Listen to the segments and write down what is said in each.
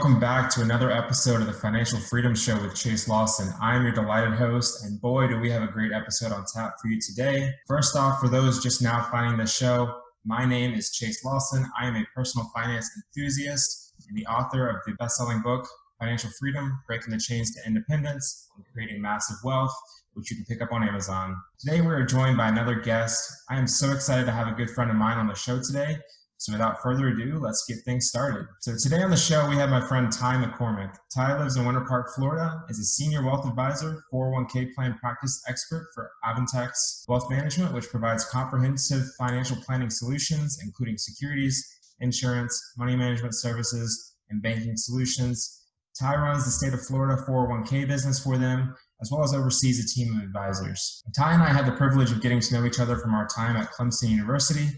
welcome back to another episode of the Financial Freedom Show with Chase Lawson. I am your delighted host, and boy, do we have a great episode on tap for you today. First off, for those just now finding the show, my name is Chase Lawson. I am a personal finance enthusiast and the author of the best-selling book, Financial Freedom, Breaking the Chains to Independence and Creating Massive Wealth, which you can pick up on Amazon. Today, we're joined by another guest. I am so excited to have a good friend of mine on the show today. So without further ado, let's get things started. So today on the show, we have my friend Ty McCormack. Ty lives in Winter Park, Florida, is a senior wealth advisor, 401k plan practice expert for Avantax Wealth Management, which provides comprehensive financial planning solutions, including securities, insurance, money management services, and banking solutions. Ty runs the state of Florida 401k business for them, as well as oversees a team of advisors. Ty and I had the privilege of getting to know each other from our time at Clemson University.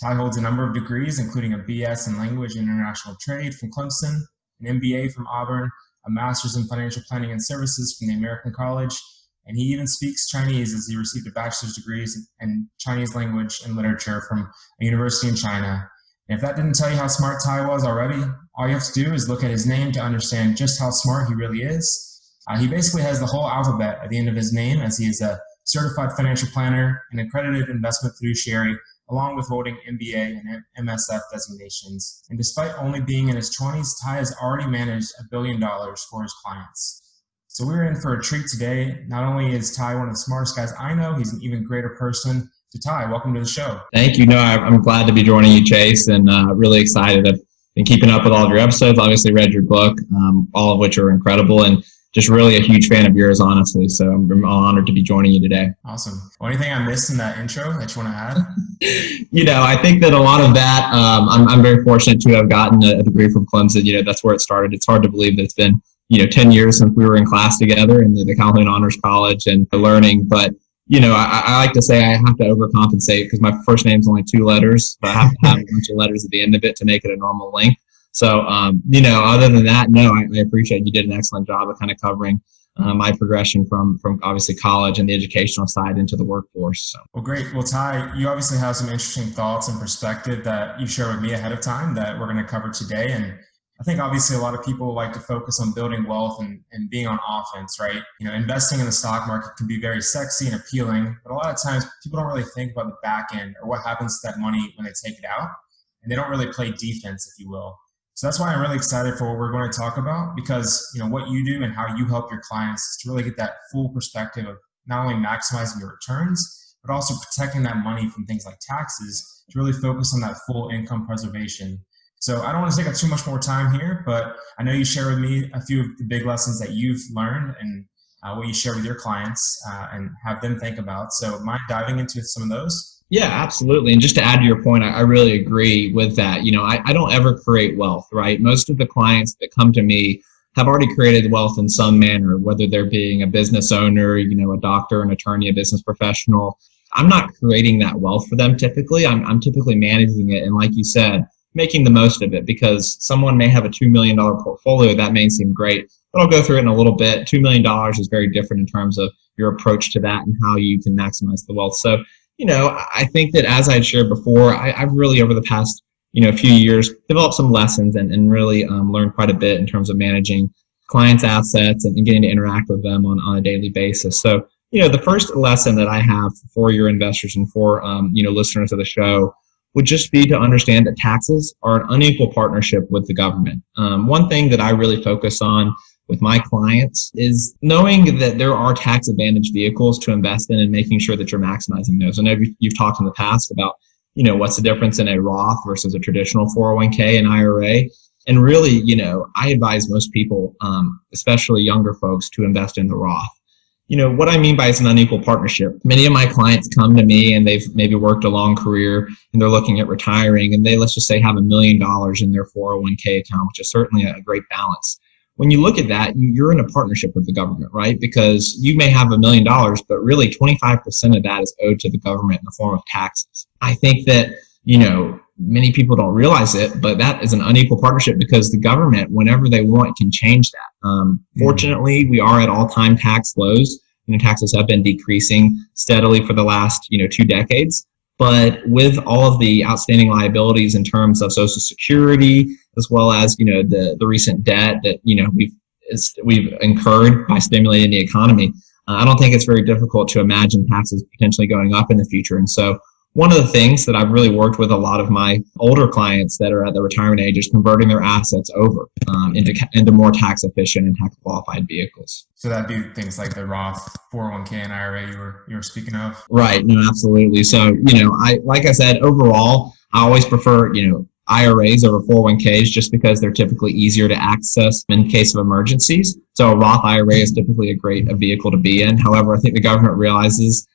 Ty holds a number of degrees, including a BS in Language and International Trade from Clemson, an MBA from Auburn, a master's in Financial Planning and Services from the American College, and he even speaks Chinese as he received a bachelor's degree in Chinese language and literature from a university in China. And if that didn't tell you how smart Ty was already, all you have to do is look at his name to understand just how smart he really is. He basically has the whole alphabet at the end of his name, as he is a certified financial planner, an accredited investment fiduciary, along with holding MBA and MSF designations. And despite only being in his 20s, Ty has already managed $1 billion for his clients. So we're in for a treat today. Not only is Ty one of the smartest guys I know, he's an even greater person. So Ty, welcome to the show. Thank you. No, I'm glad to be joining you, Chase, and really excited. I've been keeping up with all of your episodes, obviously read your book, all of which are incredible, and just really a huge fan of yours, honestly. So I'm honored to be joining you today. Awesome. Well, anything I missed in that intro that you want to add? I think that a lot of that, I'm very fortunate to have gotten a degree from Clemson. That's where it started. It's hard to believe that it's been, 10 years since we were in class together in the Calhoun Honors College and learning. But, I like to say I have to overcompensate because my first name's only 2 letters, but I have to have a bunch of letters at the end of it to make it a normal length. So, other than that, no, I appreciate you did an excellent job of kind of covering my progression from obviously college and the educational side into the workforce. So. Well, great. Well, Ty, you obviously have some interesting thoughts and perspective that you share with me ahead of time that we're going to cover today. And I think obviously a lot of people like to focus on building wealth and being on offense, right? Investing in the stock market can be very sexy and appealing, but a lot of times people don't really think about the back end or what happens to that money when they take it out. And they don't really play defense, if you will. So that's why I'm really excited for what we're going to talk about, because what you do and how you help your clients is to really get that full perspective of not only maximizing your returns, but also protecting that money from things like taxes to really focus on that full income preservation. So I don't want to take up too much more time here, but I know you share with me a few of the big lessons that you've learned and what you share with your clients and have them think about. So mind diving into some of those? Yeah, absolutely. And just to add to your point, I really agree with that. I don't ever create wealth, right? Most of the clients that come to me have already created wealth in some manner, whether they're being a business owner, a doctor, an attorney, a business professional. I'm not creating that wealth for them typically. I'm typically managing it. And like you said, making the most of it, because someone may have a $2 million portfolio. That may seem great, but I'll go through it in a little bit. $2 million is very different in terms of your approach to that and how you can maximize the wealth. So I think that as I'd shared before, I've really over the past, few years developed some lessons and really learned quite a bit in terms of managing clients' assets and getting to interact with them on a daily basis. So, the first lesson that I have for your investors and for, listeners of the show would just be to understand that taxes are an unequal partnership with the government. One thing that I really focus on with my clients is knowing that there are tax advantage vehicles to invest in and making sure that you're maximizing those. I know you've talked in the past about, what's the difference in a Roth versus a traditional 401k and IRA. And really, I advise most people, especially younger folks, to invest in the Roth. What I mean by it's an unequal partnership. Many of my clients come to me and they've maybe worked a long career and they're looking at retiring and they, let's just say, have $1 million in their 401k account, which is certainly a great balance. When you look at that, you're in a partnership with the government, right? Because you may have $1 million, but really 25% of that is owed to the government in the form of taxes. I think that, many people don't realize it, but that is an unequal partnership because the government, whenever they want, can change that. Fortunately, we are at all-time tax lows. Taxes have been decreasing steadily for the last, 2 decades. But with all of the outstanding liabilities in terms of Social Security, as well as the recent debt that we've incurred by stimulating the economy, I don't think it's very difficult to imagine taxes potentially going up in the future. And so one of the things that I've really worked with a lot of my older clients that are at the retirement age is converting their assets over into more tax efficient and tax qualified vehicles. So that'd be things like the Roth 401k and IRA you were speaking of. Right. No, absolutely. So, like I said, overall, I always prefer, IRAs over 401ks just because they're typically easier to access in case of emergencies. So a Roth IRA is typically a great vehicle to be in. However, I think the government realizes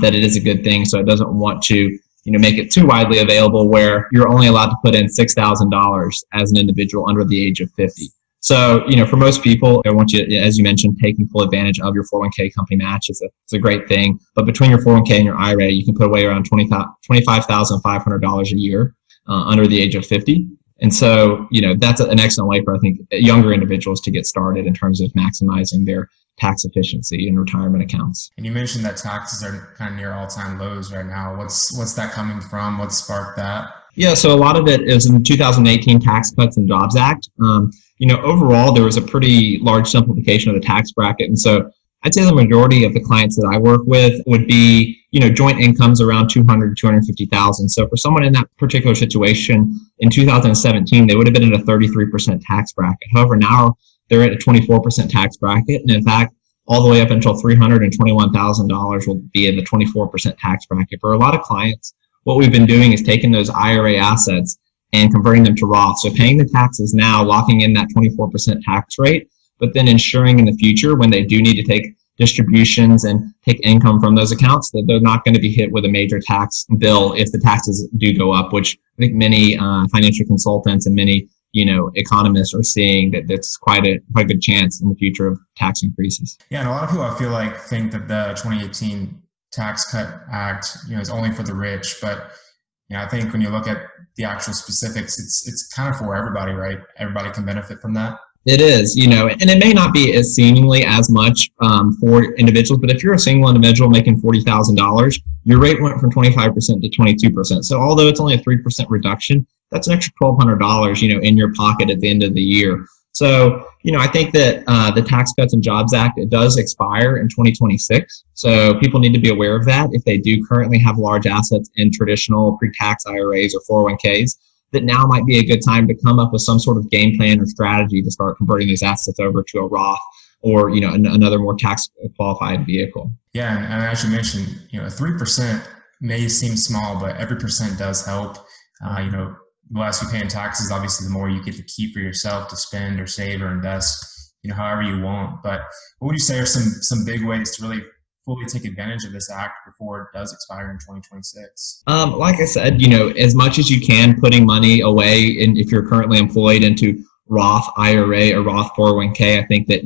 that it is a good thing, so it doesn't want to make it too widely available where you're only allowed to put in $6,000 as an individual under the age of 50. So, for most people, I want you, as you mentioned, taking full advantage of your 401k company match is a great thing. But between your 401k and your IRA, you can put away around $25,500 a year under the age of 50. And so, that's an excellent way for, I think, younger individuals to get started in terms of maximizing their tax efficiency in retirement accounts. And you mentioned that taxes are kind of near all-time lows right now. What's that coming from? What sparked that? Yeah, so a lot of it is in the 2018 Tax Cuts and Jobs Act. Overall, there was a pretty large simplification of the tax bracket. And so I'd say the majority of the clients that I work with would be, joint incomes around 200 to 250,000. So for someone in that particular situation in 2017, they would have been at a 33% tax bracket. However, now they're at a 24% tax bracket. And in fact, all the way up until $321,000 will be in the 24% tax bracket. For a lot of clients, what we've been doing is taking those IRA assets and converting them to Roth. So paying the taxes now, locking in that 24% tax rate, but then ensuring in the future when they do need to take distributions and take income from those accounts that they're not going to be hit with a major tax bill if the taxes do go up, which I think many financial consultants and many economists are seeing that that's quite a good chance in the future of tax increases. Yeah, and a lot of people I feel like think that the 2018 Tax Cut Act, is only for the rich, but I think when you look at the actual specifics, it's kind of for everybody, right? Everybody can benefit from that. It is, and it may not be as seemingly as much for individuals, but if you're a single individual making $40,000, your rate went from 25% to 22%. So although it's only a 3% reduction, that's an extra $1,200, in your pocket at the end of the year. So, I think that the Tax Cuts and Jobs Act, it does expire in 2026. So people need to be aware of that if they do currently have large assets in traditional pre-tax IRAs or 401ks. That now might be a good time to come up with some sort of game plan or strategy to start converting these assets over to a Roth or, another more tax qualified vehicle. Yeah. And as you mentioned, 3% may seem small, but every percent does help. The less you pay in taxes, obviously, the more you get to keep for yourself to spend or save or invest, however you want. But what would you say are some big ways to really fully take advantage of this act before it does expire in 2026? Like I said, as much as you can, putting money away, and if you're currently employed, into Roth IRA or Roth 401k. I think that,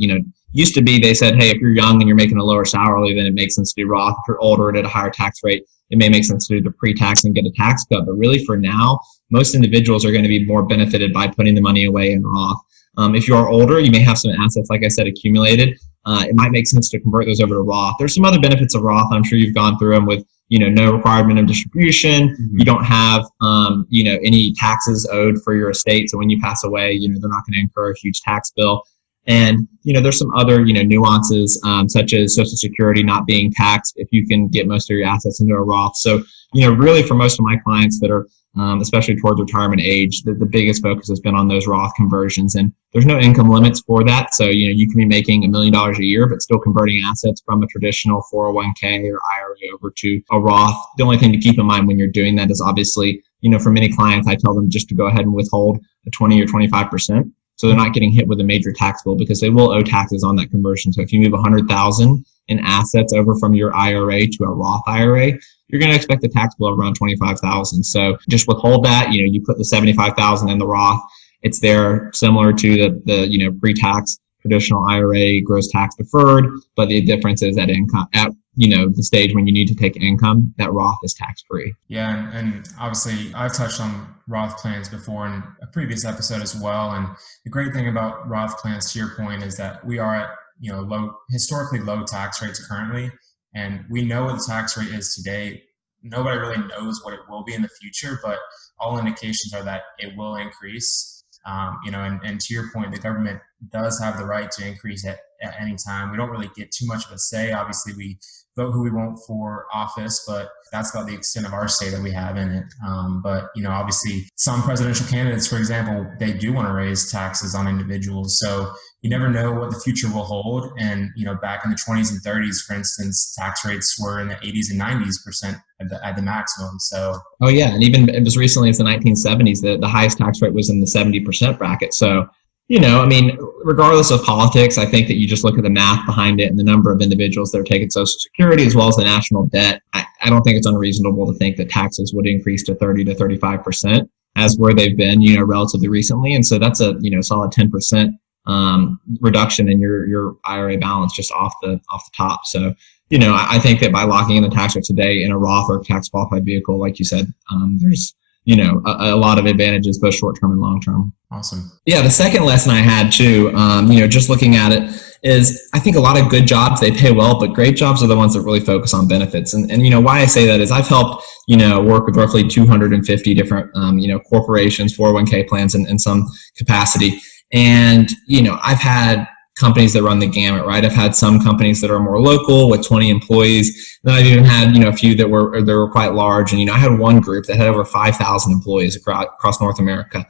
used to be they said, hey, if you're young and you're making a lower salary, then it makes sense to do Roth. If you're older and at a higher tax rate, it may make sense to do the pre-tax and get a tax cut. But really for now, most individuals are going to be more benefited by putting the money away in Roth. If you are older, you may have some assets, like I said, accumulated. It might make sense to convert those over to Roth. There's some other benefits of Roth. I'm sure you've gone through them with, no requirement of distribution. Mm-hmm. You don't have, any taxes owed for your estate. So when you pass away, they're not going to incur a huge tax bill. And, there's some other, nuances, such as Social Security not being taxed if you can get most of your assets into a Roth. So, really for most of my clients that are, especially towards retirement age, the biggest focus has been on those Roth conversions. And there's no income limits for that. So, you can be making $1 million a year, but still converting assets from a traditional 401k or IRA over to a Roth. The only thing to keep in mind when you're doing that is obviously, for many clients, I tell them just to go ahead and withhold a 20 or 25%. So they're not getting hit with a major tax bill because they will owe taxes on that conversion. So if you move $100,000 in assets over from your IRA to a Roth IRA, you're going to expect a tax bill of around $25,000. So just withhold that. You put the $75,000 in the Roth. It's there similar to the pre-tax traditional IRA gross tax deferred, but the difference is at income at the stage when you need to take income, that Roth is tax free. Yeah, and obviously I've touched on Roth plans before in a previous episode as well. And the great thing about Roth plans, to your point, is that we are at historically low tax rates currently, and we know what the tax rate is today. nobody really knows what it will be in the future, but all indications are that it will increase. And to your point, the government does have the right to increase at any time. We don't really get too much of a say. Obviously, we vote who we want for office, but that's about the extent of our say that we have in it. But obviously, some presidential candidates, for example, they do want to raise taxes on individuals. So you never know what the future will hold. And, back in the 20s and 30s, for instance, tax rates were in the 80s and 90s% at the maximum. So, oh yeah, and even as recently as the 1970s, the highest tax rate was in the 70% bracket. So, regardless of politics, I think that you just look at the math behind it and the number of individuals that are taking Social Security as well as the national debt. I don't think it's unreasonable to think that taxes would increase to 30 to 35% as where they've been, relatively recently. And so that's a, solid 10% reduction in your IRA balance just off the top. So, I think that by locking in the tax rate today in a Roth or tax qualified vehicle, like you said, there's a lot of advantages, both short-term and long-term. Awesome. Yeah. The second lesson I had too, just looking at it is I think a lot of good jobs, they pay well, but great jobs are the ones that really focus on benefits. And why I say that is I've helped, work with roughly 250 different, corporations, 401k plans in some capacity. And, I've had companies that run the gamut, right? I've had some companies that are more local with 20 employees. Then I've even had, a few that were quite large. And, I had one group that had over 5,000 employees across North America.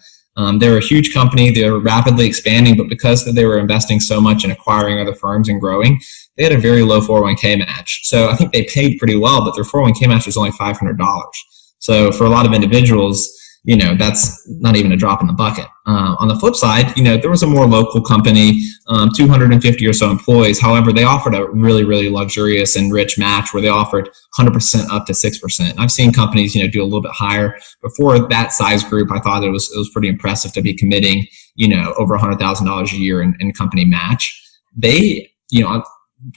They were a huge company. They were rapidly expanding, but because they were investing so much in acquiring other firms and growing, they had a very low 401k match. So I think they paid pretty well, but their 401k match was only $500. So for a lot of individuals, that's not even a drop in the bucket. On the flip side, there was a more local company, 250 or so employees. However, they offered a really, really luxurious and rich match where they offered 100% up to 6%. I've seen companies, do a little bit higher. But for that size group, I thought it was pretty impressive to be committing, over $100,000 a year in company match. They,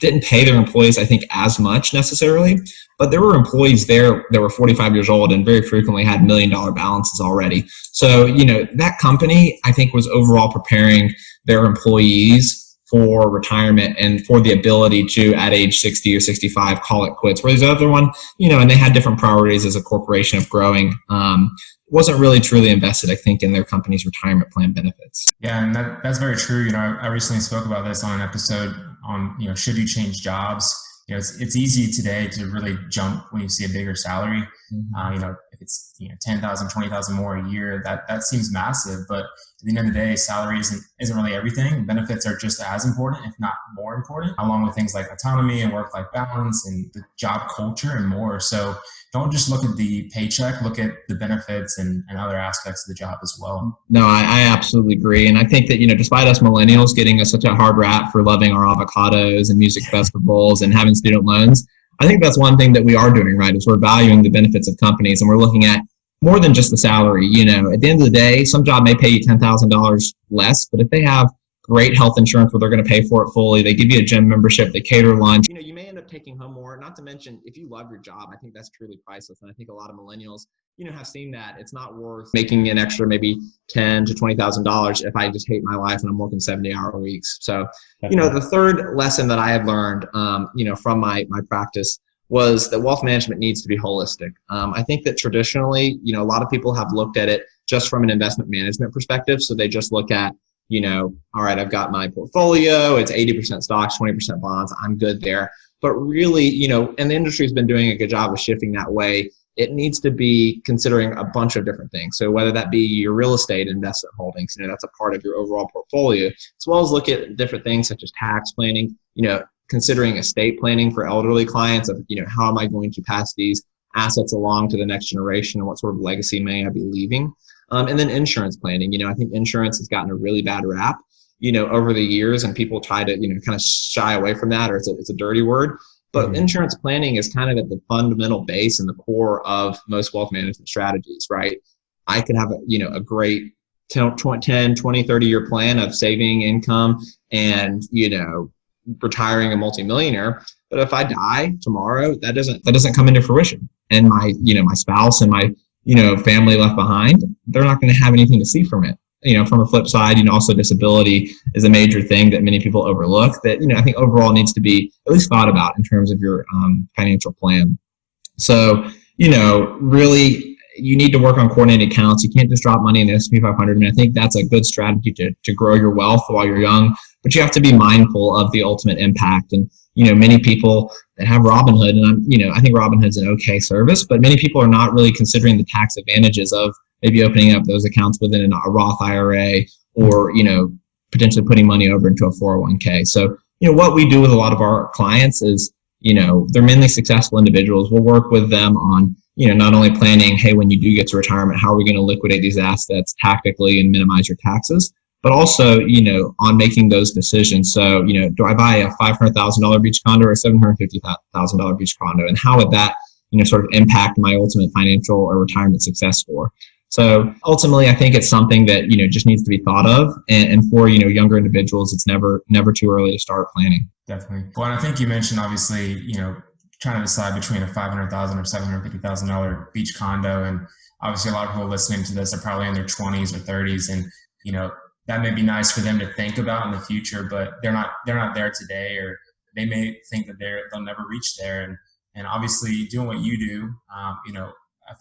didn't pay their employees, I think, as much necessarily, but there were employees there that were 45 years old and very frequently had $1 million balances already. So, that company, I think, was overall preparing their employees for retirement and for the ability to, at age 60 or 65, call it quits. Whereas the other one, and they had different priorities as a corporation of growing, wasn't really truly invested, I think, in their company's retirement plan benefits. Yeah, and that's very true. I recently spoke about this on an episode on, should you change jobs? It's easy today to really jump when you see a bigger salary. Mm-hmm. If it's 10,000, 20,000 more a year, that seems massive. But at the end of the day, salary isn't really everything. Benefits are just as important, if not more important, along with things like autonomy and work-life balance and the job culture and more. So don't just look at the paycheck, look at the benefits and other aspects of the job as well. No, I absolutely agree. And I think that, despite us millennials getting such a hard rap for loving our avocados and music festivals and having student loans, I think that's one thing that we are doing right, is we're valuing the benefits of companies and we're looking at more than just the salary. At the end of the day, some job may pay you $10,000 less, but if they have great health insurance where they're going to pay for it fully, they give you a gym membership, they cater lunch, you may end up taking home more. Not to mention, if you love your job, I think that's truly priceless. And I think a lot of millennials, have seen that it's not worth making an extra maybe $10,000 to $20,000 if I just hate my life and I'm working 70-hour weeks. So, the third lesson that I had learned, from my practice was that wealth management needs to be holistic. I think that traditionally, a lot of people have looked at it just from an investment management perspective. So they just look at, all right, I've got my portfolio, it's 80% stocks, 20% bonds, I'm good there. But really, and the industry's been doing a good job of shifting that way. It needs to be considering a bunch of different things. So whether that be your real estate investment holdings, that's a part of your overall portfolio, as well as look at different things such as tax planning, considering estate planning for elderly clients of, how am I going to pass these assets along to the next generation and what sort of legacy may I be leaving? And then insurance planning. I think insurance has gotten a really bad rap, over the years, and people try to, kind of shy away from that, or it's a dirty word. But insurance planning is kind of at the fundamental base and the core of most wealth management strategies, right? I could have a great 10, 20, 30-year plan of saving income and, retiring a multimillionaire. But if I die tomorrow, that doesn't come into fruition. And my spouse and my, family left behind, they're not going to have anything to see from it. From a flip side, also disability is a major thing that many people overlook that, I think overall needs to be at least thought about in terms of your financial plan. So, really you need to work on coordinated accounts. You can't just drop money in the S&P 500. I mean, I think that's a good strategy to grow your wealth while you're young, but you have to be mindful of the ultimate impact. And, many people that have Robinhood, and I think Robinhood's an okay service, but many people are not really considering the tax advantages of maybe opening up those accounts within a Roth IRA or, potentially putting money over into a 401k. So, what we do with a lot of our clients is, they're mainly successful individuals. We'll work with them on, not only planning, hey, when you do get to retirement, how are we going to liquidate these assets tactically and minimize your taxes, but also, on making those decisions. So, do I buy a $500,000 beach condo or a $750,000 beach condo? And how would that, sort of impact my ultimate financial or retirement success score? So ultimately, I think it's something that, just needs to be thought of. And for, younger individuals, it's never too early to start planning. Definitely. Well, and I think you mentioned, obviously, trying to decide between a $500,000 or $750,000 beach condo. And obviously a lot of people listening to this are probably in their 20s or 30s. And, that may be nice for them to think about in the future, but they're not there today, or they may think that they'll never reach there. And obviously doing what you do, I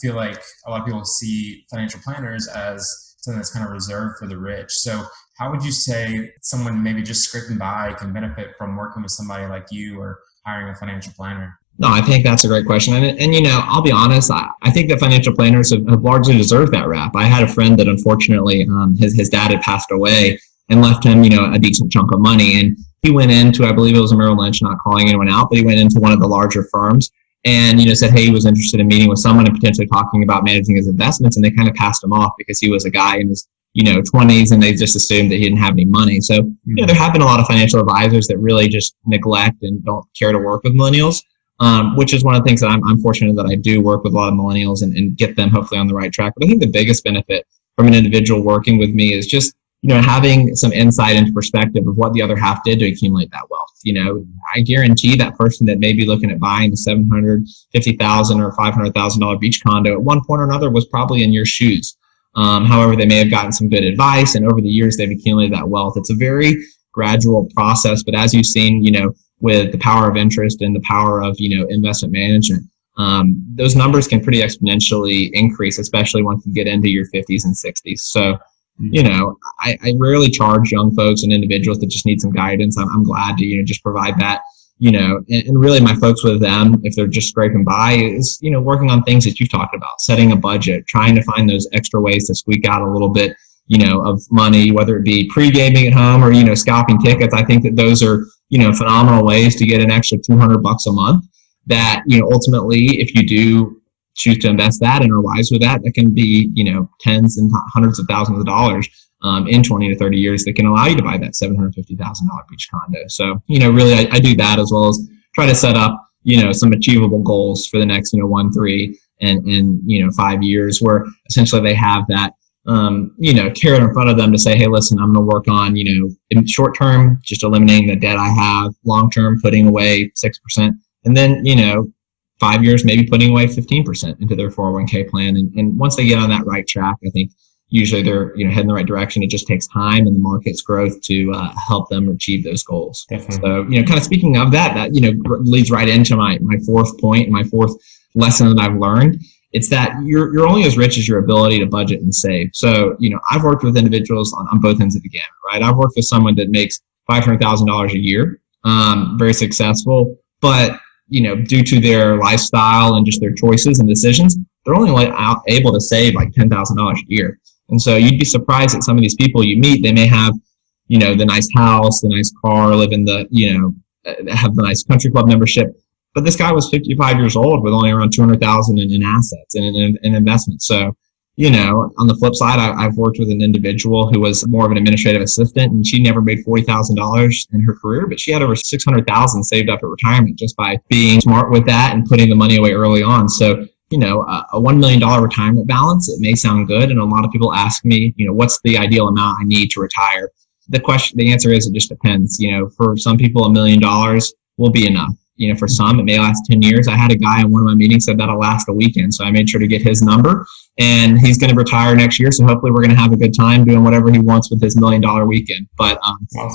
feel like a lot of people see financial planners as something that's kind of reserved for the rich. So how would you say someone maybe just scraping by can benefit from working with somebody like you or hiring a financial planner? No, I think that's a great question. And I'll be honest, I think that financial planners have largely deserved that rap. I had a friend that unfortunately his dad had passed away and left him, a decent chunk of money. And he went into, I believe it was a Merrill Lynch, not calling anyone out, but he went into one of the larger firms and, said, hey, he was interested in meeting with someone and potentially talking about managing his investments. And they kind of passed him off because he was a guy in his 20s, and they just assumed that he didn't have any money. So, there have been a lot of financial advisors that really just neglect and don't care to work with millennials. Which is one of the things that I'm fortunate that I do work with a lot of millennials and get them hopefully on the right track. But I think the biggest benefit from an individual working with me is just, having some insight into perspective of what the other half did to accumulate that wealth. I guarantee that person that may be looking at buying a $750,000 or $500,000 beach condo at one point or another was probably in your shoes. However, they may have gotten some good advice, and over the years they've accumulated that wealth. It's a very gradual process, but as you've seen, with the power of interest and the power of, investment management, those numbers can pretty exponentially increase, especially once you get into your 50s and 60s. So, I rarely charge young folks and individuals that just need some guidance. I'm glad to, just provide that, and really my folks with them, if they're just scraping by, is, working on things that you've talked about, setting a budget, trying to find those extra ways to squeak out a little bit, of money, whether it be pre-gaming at home or, scalping tickets. I think that those are, phenomenal ways to get an extra $200 a month that, ultimately, if you do choose to invest that and are wise with that, that can be, tens and hundreds of thousands of dollars in 20 to 30 years that can allow you to buy that $750,000 beach condo. So, really, I do that as well as try to set up, some achievable goals for the next, 1, 3, and 5 years where essentially they have that, carrot in front of them to say, hey, listen, I'm going to work on, in short term, just eliminating the debt I have, long term, putting away 6%, and then, 5 years, maybe putting away 15% into their 401k plan. And once they get on that right track, I think usually they're, heading in the right direction. It just takes time and the market's growth to help them achieve those goals. Definitely. So, kind of speaking of that, leads right into my fourth point, my fourth lesson that I've learned. It's that you're only as rich as your ability to budget and save. So, I've worked with individuals on both ends of the gamut, right? I've worked with someone that makes $500,000 a year, very successful, but, due to their lifestyle and just their choices and decisions, they're only able to save like $10,000 a year. And so you'd be surprised at some of these people you meet. They may have, the nice house, the nice car, live in the, have the nice country club membership. But this guy was 55 years old with only around $200,000 in assets and in investments. So, on the flip side, I've worked with an individual who was more of an administrative assistant, and she never made $40,000 in her career, but she had over $600,000 saved up at retirement just by being smart with that and putting the money away early on. So, a $1 million retirement balance, it may sound good. And a lot of people ask me, what's the ideal amount I need to retire? The answer is it just depends. For some people, $1 million will be enough. For some, it may last 10 years. I had a guy in one of my meetings said that'll last a weekend. So I made sure to get his number, and he's going to retire next year. So hopefully we're going to have a good time doing whatever he wants with his $1 million weekend. But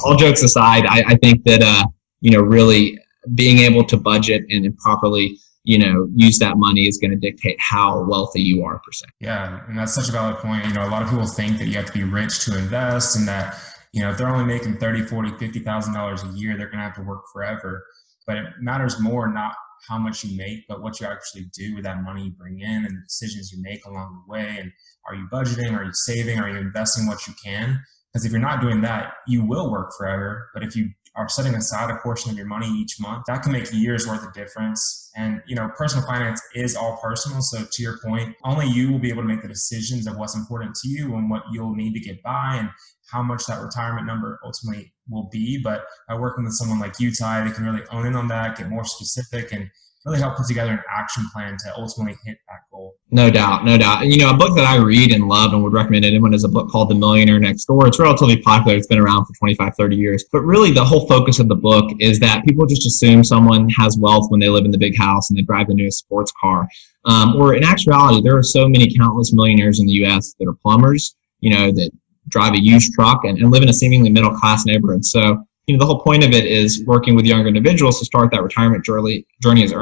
all jokes aside, I think that, really being able to budget and properly, use that money is going to dictate how wealthy you are per se. Yeah, and that's such a valid point. A lot of people think that you have to be rich to invest, and that, if they're only making $30,000, $40,000, $50,000 a year, they're going to have to work forever. But it matters more not how much you make, but what you actually do with that money you bring in and the decisions you make along the way. And are you budgeting? Are you saving? Are you investing what you can? Because if you're not doing that, you will work forever. But if you are setting aside a portion of your money each month, that can make years worth of difference. And, personal finance is all personal. So to your point, only you will be able to make the decisions of what's important to you and what you'll need to get by and how much that retirement number ultimately will be. But by working with someone like you, Ty, they can really own in on that, get more specific, and really help put together an action plan to ultimately hit that goal. No doubt. And, a book that I read and love and would recommend anyone is a book called The Millionaire Next Door. It's relatively popular. It's been around for 25, 30 years. But really the whole focus of the book is that people just assume someone has wealth when they live in the big house and they drive the newest sports car. Or in actuality, there are so many countless millionaires in the U.S. that are plumbers, that drive a used truck and live in a seemingly middle-class neighborhood. So, the whole point of it is working with younger individuals to start that retirement journey as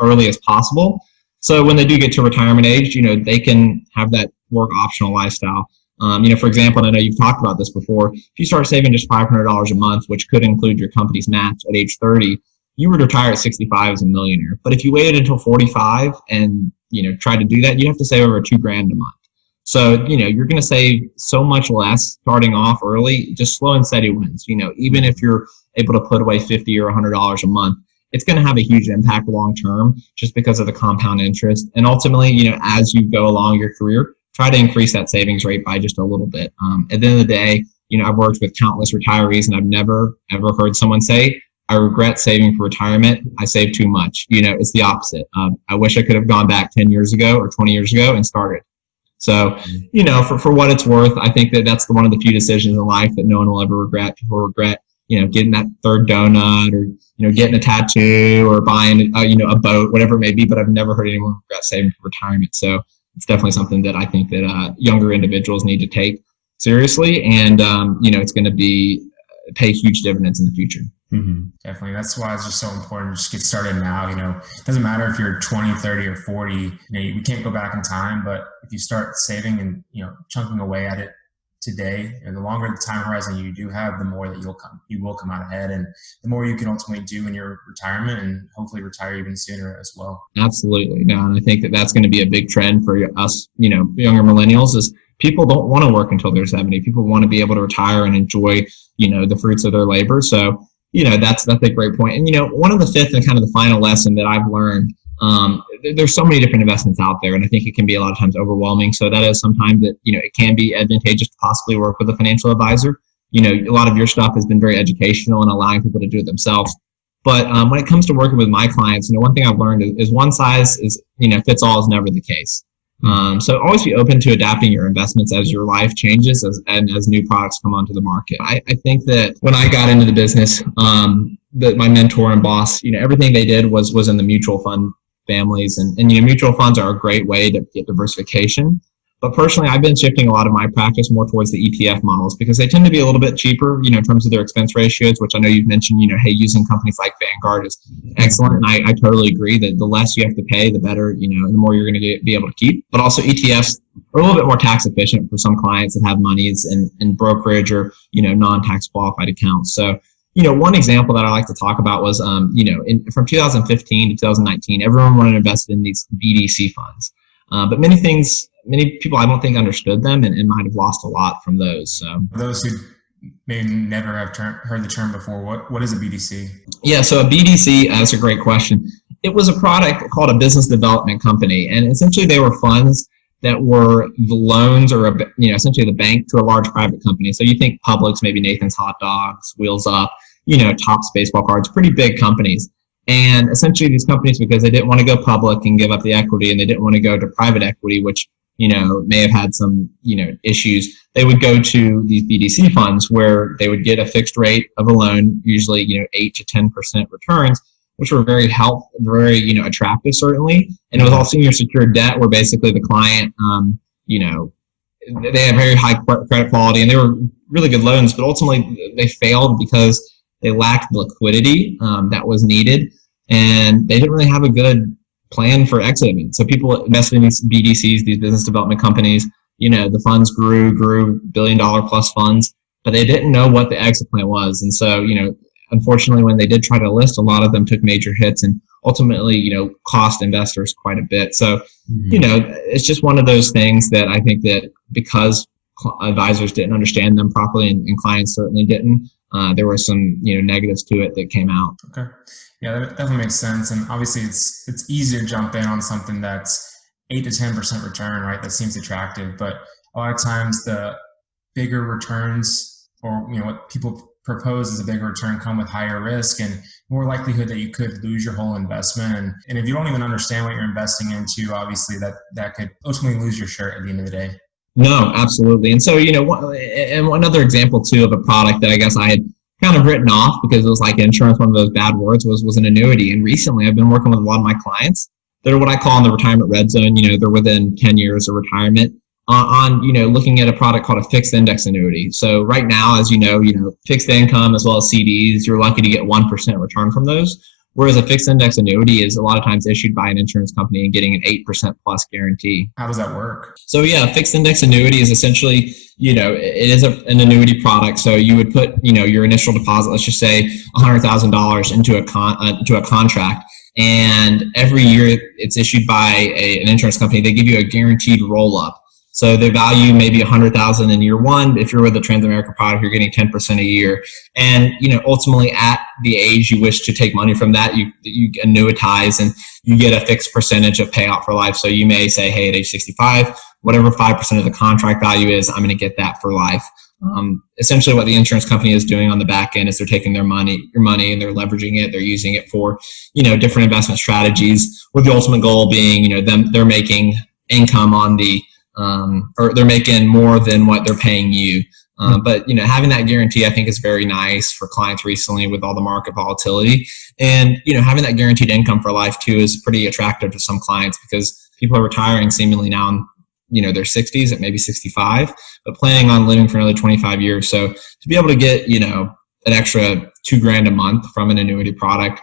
early as possible. So when they do get to retirement age, they can have that work optional lifestyle. For example, and I know you've talked about this before, if you start saving just $500 a month, which could include your company's match at age 30, you would retire at 65 as a millionaire. But if you waited until 45 and, tried to do that, you have to save over $2,000 a month. So, you're going to save so much less starting off early. Just slow and steady wins. Even if you're able to put away $50 or $100 a month, it's going to have a huge impact long term just because of the compound interest. And ultimately, as you go along your career, try to increase that savings rate by just a little bit. At the end of the day, I've worked with countless retirees, and I've never, ever heard someone say, I regret saving for retirement. I saved too much. It's the opposite. I wish I could have gone back 10 years ago or 20 years ago and started. So, for what it's worth, I think that's one of the few decisions in life that no one will ever regret. People regret, getting that third donut or, getting a tattoo or buying, a boat, whatever it may be. But I've never heard anyone regret saving for retirement. So it's definitely something that I think that younger individuals need to take seriously. And, it's going to pay huge dividends in the future. Mm-hmm. Definitely. That's why it's just so important to just get started now. It doesn't matter if you're 20, 30 or 40, we can't go back in time, but if you start saving and, chunking away at it today, the longer the time horizon you do have, the more that you will come out ahead, and the more you can ultimately do in your retirement and hopefully retire even sooner as well. Absolutely. No, and I think that's going to be a big trend for us, younger millennials is people don't want to work until they're 70. People want to be able to retire and enjoy, the fruits of their labor. So, that's a great point. And, one of the fifth and kind of the final lesson that I've learned, there's so many different investments out there, and I think it can be a lot of times overwhelming. So that is sometimes that, it can be advantageous to possibly work with a financial advisor. A lot of your stuff has been very educational and allowing people to do it themselves. But when it comes to working with my clients, one thing I've learned is one size fits all is never the case. So always be open to adapting your investments as your life changes and as new products come onto the market. I think that when I got into the business, my mentor and boss, everything they did was in the mutual fund families, and mutual funds are a great way to get diversification. But personally, I've been shifting a lot of my practice more towards the ETF models because they tend to be a little bit cheaper, in terms of their expense ratios, which I know you've mentioned, hey, using companies like Vanguard is excellent. And I totally agree that the less you have to pay, the better, and the more you're going to be able to keep. But also ETFs are a little bit more tax efficient for some clients that have monies in brokerage or, non-tax qualified accounts. So, one example that I like to talk about was, from 2015 to 2019, everyone wanted to invest in these BDC funds. But many people I don't think understood them and might have lost a lot from those. So for those who may never have heard the term before, what is a BDC? Yeah, so a BDC, that's a great question. It was a product called a business development company, and essentially they were funds that were the loans or essentially the bank to a large private company. So you think Publix, maybe Nathan's Hot Dogs, Wheels Up, Topps baseball cards, pretty big companies. And essentially these companies, because they didn't want to go public and give up the equity, and they didn't want to go to private equity, which may have had some, issues, they would go to these BDC funds where they would get a fixed rate of a loan, usually, 8 to 10% returns, which were very attractive, certainly. And it was all senior secured debt where basically the client, they had very high credit quality and they were really good loans, but ultimately they failed because they lacked the liquidity that was needed. And they didn't really have a good plan for exit events. So people invested in these BDCs, these business development companies. The funds grew $1 billion plus funds, but they didn't know what the exit plan was. And so, unfortunately, when they did try to list, a lot of them took major hits and ultimately, cost investors quite a bit. So, it's just one of those things that I think that because advisors didn't understand them properly and clients certainly didn't, there were some, negatives to it that came out. Okay. Yeah, that definitely makes sense. And obviously it's easy to jump in on something that's 8 to 10% return, right? That seems attractive, but a lot of times the bigger returns, or what people propose as a bigger return, come with higher risk and more likelihood that you could lose your whole investment. And if you don't even understand what you're investing into, obviously that could ultimately lose your shirt at the end of the day. No, absolutely. And so, and one other example too of a product that I guess I had kind of written off because it was like insurance, one of those bad words, was an annuity. And recently I've been working with a lot of my clients that are what I call in the retirement red zone. They're within 10 years of retirement on looking at a product called a fixed index annuity. So right now, as fixed income as well as CDs, you're lucky to get 1% return from those. Whereas a fixed index annuity is a lot of times issued by an insurance company and getting an 8% plus guarantee. How does that work? So yeah, a fixed index annuity is essentially, it is an annuity product. So you would put, your initial deposit, let's just say $100,000 into a contract. And every year it's issued by an insurance company. They give you a guaranteed roll up. So they value maybe $100,000 in year one. If you're with a Transamerica product, you're getting 10% a year. And ultimately, at the age you wish to take money from that, you annuitize and you get a fixed percentage of payout for life. So you may say, hey, at age 65, whatever 5% of the contract value is, I'm going to get that for life. Essentially, what the insurance company is doing on the back end is they're taking your money, and they're leveraging it. They're using it for different investment strategies, with the ultimate goal being they're making income on the or they're making more than what they're paying you. But having that guarantee, I think, is very nice for clients recently with all the market volatility. And having that guaranteed income for life too is pretty attractive to some clients because people are retiring seemingly now in their 60s at maybe 65, but planning on living for another 25 years. So to be able to get an extra $2,000 a month from an annuity product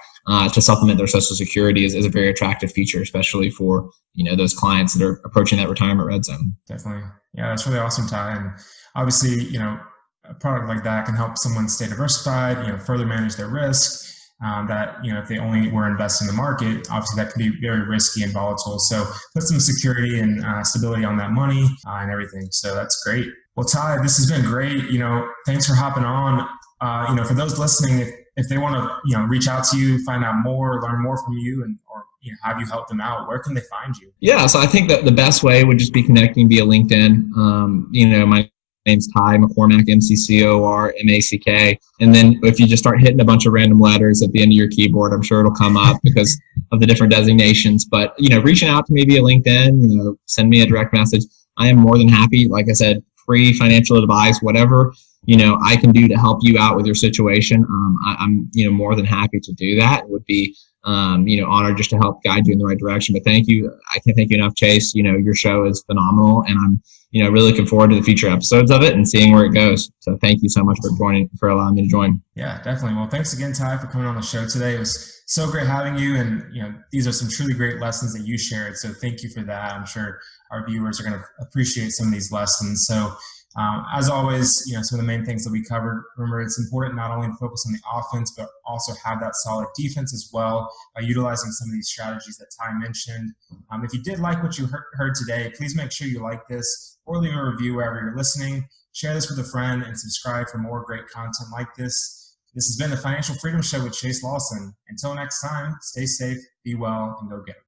to supplement their Social Security is a very attractive feature, especially for those clients that are approaching that retirement red zone. Definitely. Yeah, that's really awesome, Ty. And obviously, a product like that can help someone stay diversified, further manage their risk. If they only were investing in the market, obviously that can be very risky and volatile. So put some security and stability on that money and everything. So that's great. Well, Ty, this has been great. Thanks for hopping on. For those listening, if they want to, reach out to you, find out more, learn more from you, or have you help them out, where can they find you? Yeah, so I think that the best way would just be connecting via LinkedIn. My name's Ty McCormack, McCormack. And then if you just start hitting a bunch of random letters at the end of your keyboard, I'm sure it'll come up because of the different designations. But, reaching out to me via LinkedIn, send me a direct message. I am more than happy, like I said, free financial advice, whatever I can do to help you out with your situation. I'm more than happy to do that. It would be honored just to help guide you in the right direction. But thank you. I can't thank you enough, Chase. Your show is phenomenal, and I'm really looking forward to the future episodes of it and seeing where it goes. So thank you so much for allowing me to join. Yeah, definitely. Well, thanks again, Ty, for coming on the show today. It was so great having you, and these are some truly great lessons that you shared. So thank you for that. I'm sure our viewers are going to appreciate some of these lessons. So as always, some of the main things that we covered, remember, it's important not only to focus on the offense, but also have that solid defense as well by utilizing some of these strategies that Ty mentioned. If you did like what you heard today, please make sure you like this or leave a review wherever you're listening. Share this with a friend and subscribe for more great content like this. This has been the Financial Freedom Show with Chase Lawson. Until next time, stay safe, be well, and go get it.